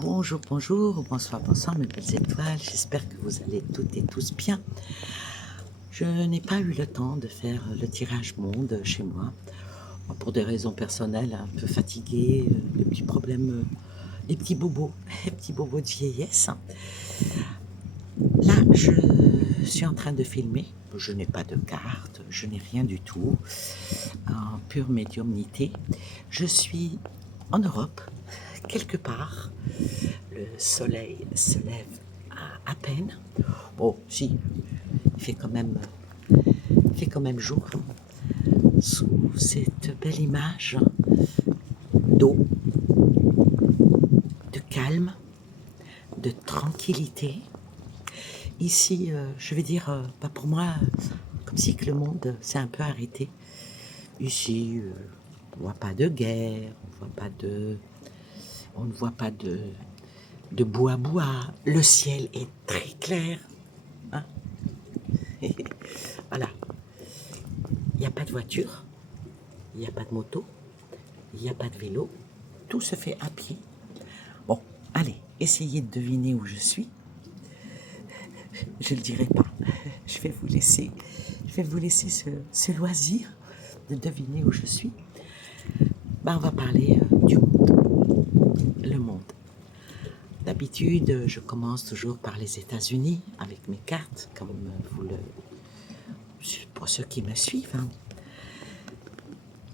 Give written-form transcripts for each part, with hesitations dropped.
Bonjour, bonjour, bonsoir, bonsoir mes belles étoiles, j'espère que vous allez toutes et tous bien. Je n'ai pas eu le temps de faire le tirage monde chez moi, pour des raisons personnelles, un peu fatiguée, des petits problèmes, des petits bobos, des petits bobos de vieillesse. Là, je suis en train de filmer, je n'ai pas de carte, je n'ai rien du tout, en pure médiumnité. Je suis en Europe, quelque part, le soleil se lève à peine. Oh, si, il fait quand même, il fait quand même jour sous cette belle image d'eau, de calme, de tranquillité. Ici, je vais dire, pour moi, comme si que le monde s'est un peu arrêté. Ici, on ne voit pas de guerre, on ne voit pas de bois. Le ciel est très clair. Hein. Voilà. Il n'y a pas de voiture, il n'y a pas de moto, il n'y a pas de vélo. Tout se fait à pied. Bon, allez, essayez de deviner où je suis. Je ne le dirai pas. Je vais vous laisser ce loisir de deviner où je suis. On va parler du monde. Le monde. D'habitude, je commence toujours par les États-Unis avec mes cartes, comme pour ceux qui me suivent. Hein.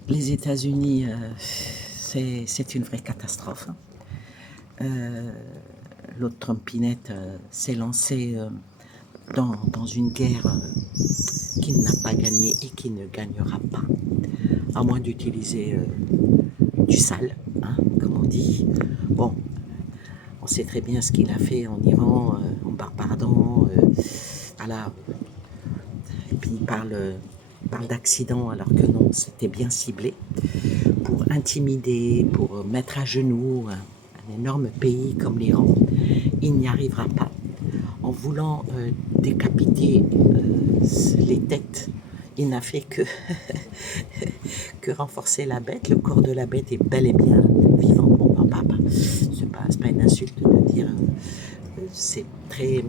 Les États-Unis, c'est une vraie catastrophe. Hein. L'autre Trumpinette s'est lancé dans une guerre qu'il n'a pas gagnée et qui ne gagnera pas, à moins d'utiliser du sale, hein, comme on dit. Bon, on sait très bien ce qu'il a fait en Iran, en Barbardant, voilà. Et puis il parle d'accident alors que non, c'était bien ciblé pour intimider, pour mettre à genoux un énorme pays comme l'Iran. Il n'y arrivera pas. En voulant décapiter les têtes, il n'a fait que, que renforcer la bête. Le corps de la bête est bel et bien vivant. Bon, c'est pas une insulte de dire, c'est très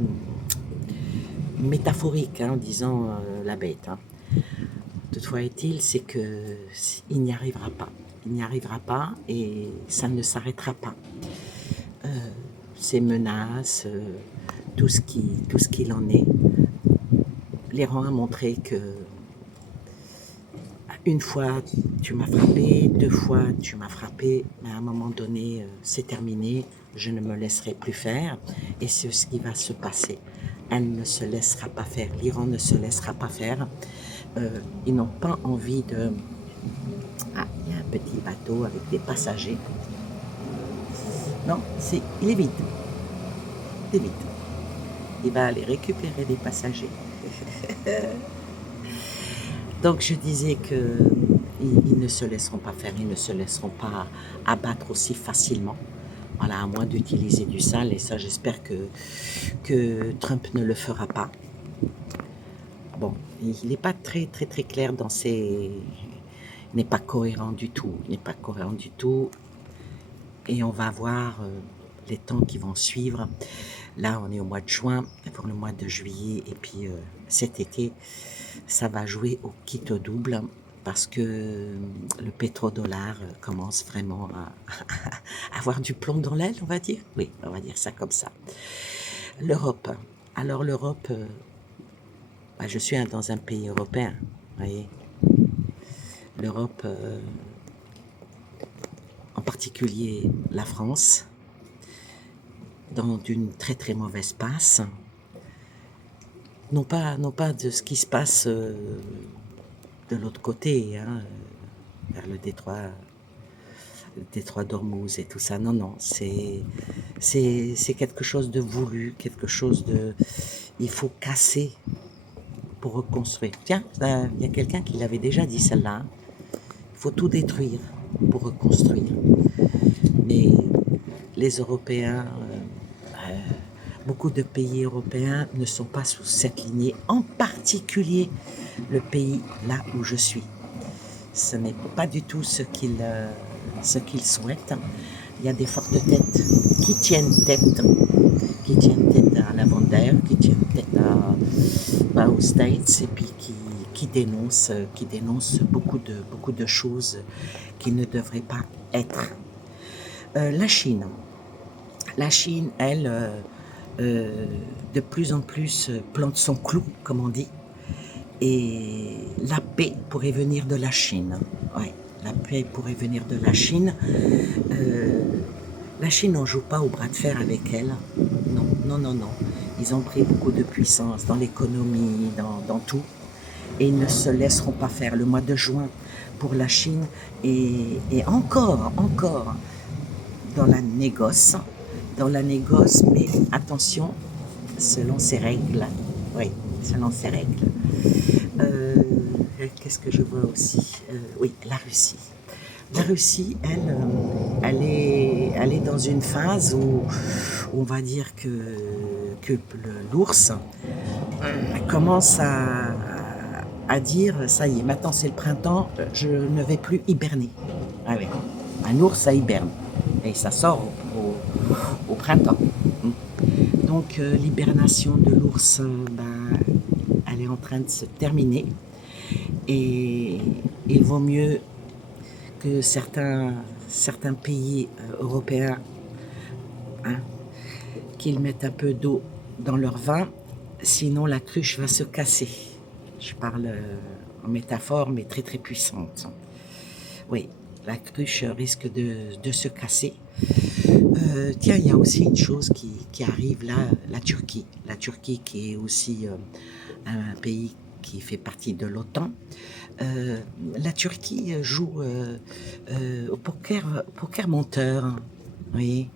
métaphorique hein, en disant la bête. Hein. Toutefois est-il, c'est que il n'y arrivera pas. Il n'y arrivera pas et ça ne s'arrêtera pas. Ces menaces, tout ce qu'il en est. L'Iran a montré que une fois tu m'as frappé, deux fois tu m'as frappé, mais à un moment donné c'est terminé, je ne me laisserai plus faire et c'est ce qui va se passer. Elle ne se laissera pas faire, l'Iran ne se laissera pas faire. Ils n'ont pas envie de... Ah, il y a un petit bateau avec des passagers. Non, il est vide. Il est vide. Il va aller récupérer des passagers. Donc je disais que ils ne se laisseront pas faire, ils ne se laisseront pas abattre aussi facilement. Voilà, à moins d'utiliser du sale, et ça j'espère que Trump ne le fera pas. Bon, il n'est pas très très très clair dans ses... Il n'est pas cohérent du tout, il n'est pas cohérent du tout. Et on va voir les temps qui vont suivre. Là, on est au mois de juin, pour le mois de juillet, et puis cet été, ça va jouer au quitte au double parce que le pétrodollar commence vraiment à avoir du plomb dans l'aile, on va dire. Oui, on va dire ça comme ça. L'Europe. Alors l'Europe, je suis dans un pays européen, vous voyez. L'Europe, en particulier la France, dans une très très mauvaise passe. Non pas de ce qui se passe de l'autre côté, hein, vers le détroit d'Ormuz et tout ça. Non, non, c'est quelque chose de voulu, quelque chose de... Il faut casser pour reconstruire. Tiens, il y a quelqu'un qui l'avait déjà dit celle-là. Hein. Il faut tout détruire pour reconstruire. Mais les Européens... beaucoup de pays européens ne sont pas sous cette lignée, en particulier le pays là où je suis. Ce n'est pas du tout ce qu'ils souhaitent. Il il y a des fortes têtes qui tiennent tête à la Vendée, qui tiennent tête aux States et puis qui dénoncent beaucoup de choses qui ne devraient pas être. La Chine. La Chine, elle, de plus en plus plante son clou, comme on dit, et la paix pourrait venir de la Chine. Ouais, la paix pourrait venir de la Chine. La Chine n'en joue pas au bras de fer avec elle. Non, non, non, non. Ils ont pris beaucoup de puissance dans l'économie, dans tout. Et ils ne se laisseront pas faire. Le mois de juin pour la Chine et encore dans la négoce, mais attention, selon ses règles. Oui, selon ses règles. Qu'est-ce que je vois aussi? Oui, la Russie. La Russie, elle est dans une phase où on va dire que l'ours commence à dire, ça y est, maintenant c'est le printemps, je ne vais plus hiberner. Ah oui. Un ours, ça hiberne. Et ça sort au printemps. Donc l'hibernation de l'ours, elle est en train de se terminer. Et il vaut mieux que certains pays européens, hein, qu'ils mettent un peu d'eau dans leur vin, sinon la cruche va se casser. Je parle en métaphore, mais très très puissante. Oui, la cruche risque de se casser. Tiens, il y a aussi une chose qui arrive là, la Turquie. La Turquie qui est aussi un pays qui fait partie de l'OTAN. La Turquie joue au poker monteur. Oui.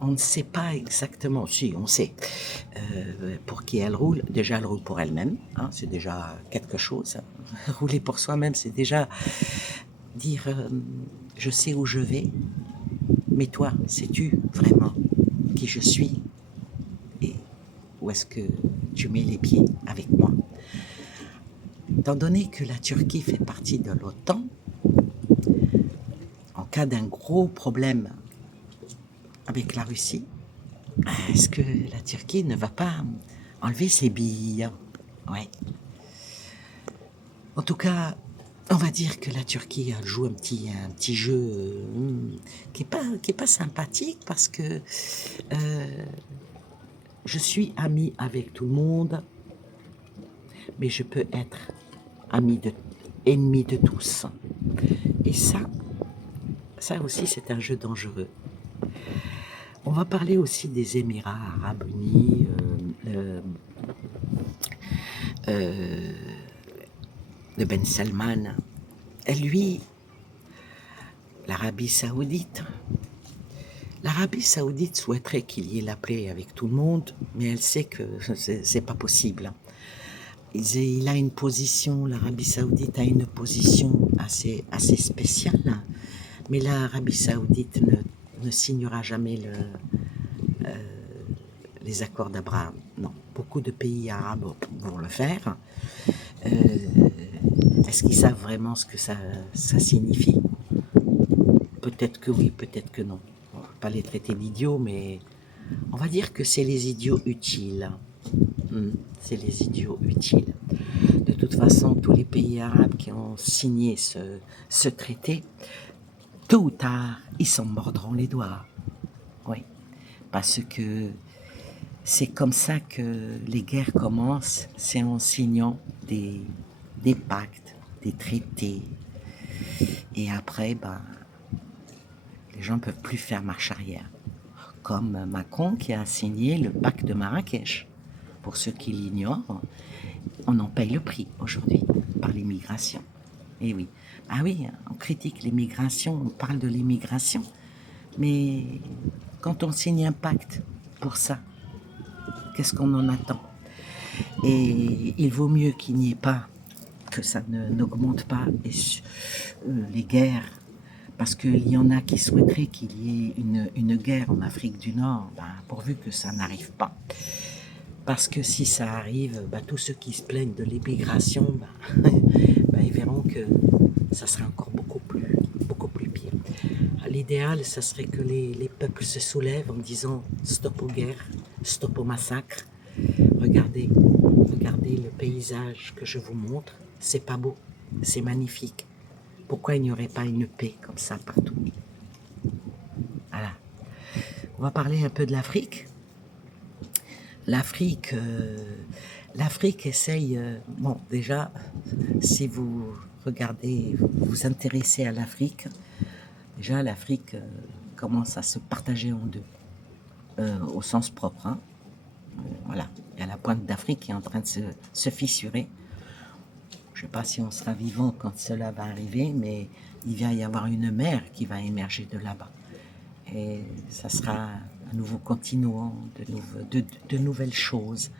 On ne sait pas exactement, si on sait pour qui elle roule. Déjà, elle roule pour elle-même, hein, c'est déjà quelque chose. Rouler pour soi-même, c'est déjà dire je sais où je vais, mais toi, sais-tu vraiment qui je suis et où est-ce que tu mets les pieds avec moi? Étant donné que la Turquie fait partie de l'OTAN, en cas d'un gros problème avec la Russie, est-ce que la Turquie ne va pas enlever ses billes? Ouais. En tout cas, on va dire que la Turquie joue un petit jeu qui est pas sympathique parce que je suis ami avec tout le monde, mais je peux être ennemi de tous. Et ça aussi, c'est un jeu dangereux. On va parler aussi des Émirats arabes unis, de Ben Salman. Et lui, l'Arabie Saoudite. L'Arabie Saoudite souhaiterait qu'il y ait la paix avec tout le monde, mais elle sait que c'est pas possible. Il a une position, l'Arabie Saoudite a une position assez spéciale, mais l'Arabie Saoudite ne signera jamais les accords d'Abraham. Non, beaucoup de pays arabes vont le faire. Est-ce qu'ils savent vraiment ce que ça signifie? Peut-être que oui, peut-être que non. On ne va pas les traiter d'idiots, mais on va dire que c'est les idiots utiles. C'est les idiots utiles. De toute façon, tous les pays arabes qui ont signé ce traité, tôt ou tard, ils s'en mordront les doigts. Oui, parce que c'est comme ça que les guerres commencent, c'est en signant des pactes, des traités. Et après, les gens ne peuvent plus faire marche arrière. Comme Macron qui a signé le pacte de Marrakech. Pour ceux qui l'ignorent, on en paye le prix aujourd'hui par l'immigration. Et oui, ah oui, on critique l'immigration, on parle de l'immigration, mais quand on signe un pacte pour ça, qu'est-ce qu'on en attend? Et il vaut mieux qu'il n'y ait pas, que ça n'augmente pas les guerres, parce qu'il y en a qui souhaiteraient qu'il y ait une guerre en Afrique du Nord, pourvu que ça n'arrive pas. Parce que si ça arrive, tous ceux qui se plaignent de l'immigration, ils verront que ça sera encore beaucoup plus pire. l'idéal, ça serait que les peuples se soulèvent en disant stop aux guerres, stop au massacre. Regardez, regardez le paysage que je vous montre. C'est pas beau, c'est magnifique. Pourquoi il n'y aurait pas une paix comme ça partout? Voilà. On va parler un peu de l'Afrique. L'Afrique, l'Afrique essaye. Bon, déjà, si vous regardez, vous vous intéressez à l'Afrique, déjà l'Afrique commence à se partager en deux, au sens propre. Hein. Voilà, il y a la pointe d'Afrique qui est en train de se fissurer. Je ne sais pas si on sera vivant quand cela va arriver, mais il va y avoir une mer qui va émerger de là-bas. Et ça sera un nouveau continent, de nouvelles choses.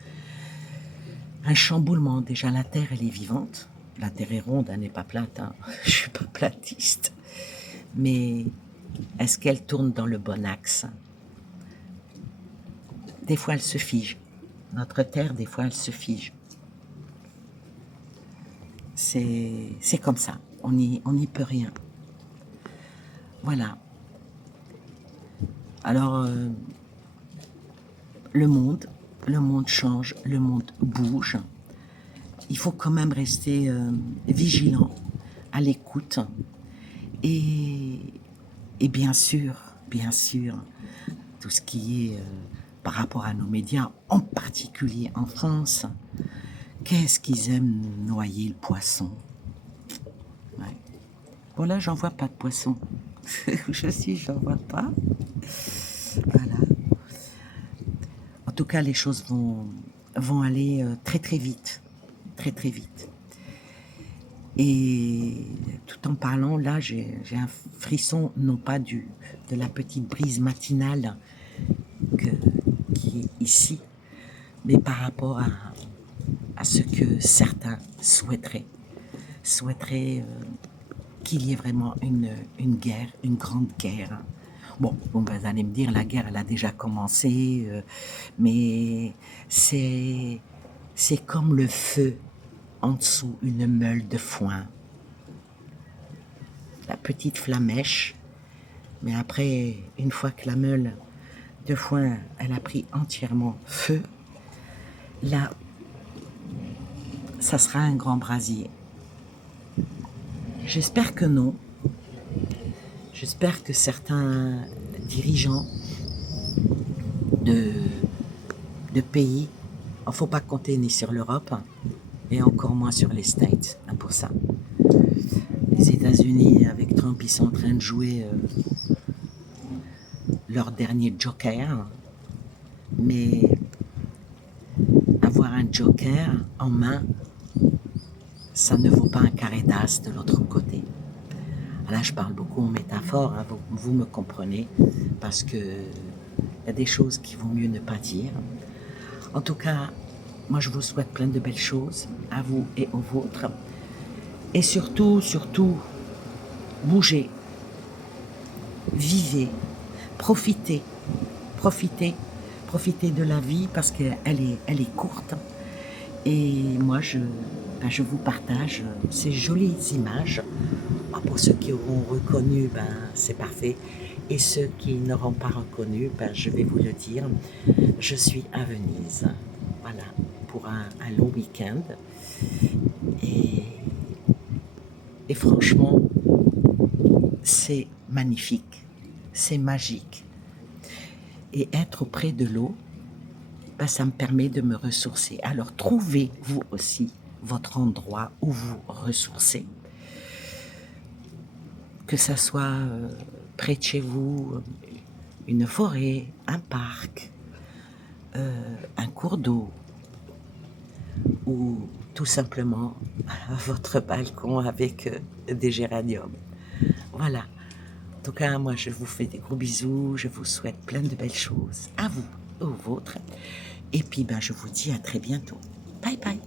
Un chamboulement. Déjà, la Terre, elle est vivante. La Terre est ronde, elle n'est pas plate. Hein. Je ne suis pas platiste. Mais est-ce qu'elle tourne dans le bon axe? Des fois, elle se fige. Notre Terre, des fois, elle se fige. C'est comme ça. On n'y peut rien. Voilà. Alors, le monde change, le monde bouge. Il faut quand même rester vigilant, à l'écoute. Et bien sûr, tout ce qui est par rapport à nos médias, en particulier en France, qu'est-ce qu'ils aiment noyer le poisson. Ouais. Bon là, j'en vois pas de poisson. J'en vois pas. Voilà. En tout cas, les choses vont aller très très vite. Très très vite. Et tout en parlant, là, j'ai un frisson, non pas de la petite brise matinale qui est ici, mais par rapport à ce que certains souhaiteraient qu'il y ait vraiment une guerre, une grande guerre. Bon, vous allez me dire, la guerre, elle a déjà commencé, mais c'est comme le feu en dessous, une meule de foin. La petite flamèche, mais après, une fois que la meule de foin, elle a pris entièrement feu, là, ça sera un grand brasier. J'espère que non. J'espère que certains dirigeants de pays, il ne faut pas compter ni sur l'Europe, et encore moins sur les States, hein, pour ça. Les États-Unis, avec Trump, ils sont en train de jouer leur dernier joker, mais avoir un joker en main, ça ne vaut pas un carré d'as de l'autre côté. Là, je parle beaucoup en métaphore, hein, vous me comprenez, parce que il y a des choses qui vaut mieux ne pas dire. En tout cas, moi, je vous souhaite plein de belles choses, à vous et aux vôtres. Et surtout, bougez, vivez, profitez de la vie parce qu'elle est courte. Et moi, je vous partage ces jolies images. Pour ceux qui auront reconnu, c'est parfait. Et ceux qui n'auront pas reconnu, je vais vous le dire, je suis à Venise. Voilà, pour un long week-end. Et franchement, c'est magnifique, c'est magique. Et être auprès de l'eau, ça me permet de me ressourcer. Alors trouvez vous aussi votre endroit où vous ressourcer. Que ça soit près de chez vous, une forêt, un parc, un cours d'eau, ou tout simplement votre balcon avec des géraniums. Voilà. En tout cas, moi, je vous fais des gros bisous. Je vous souhaite plein de belles choses à vous, aux vôtres. Et puis, je vous dis à très bientôt. Bye bye.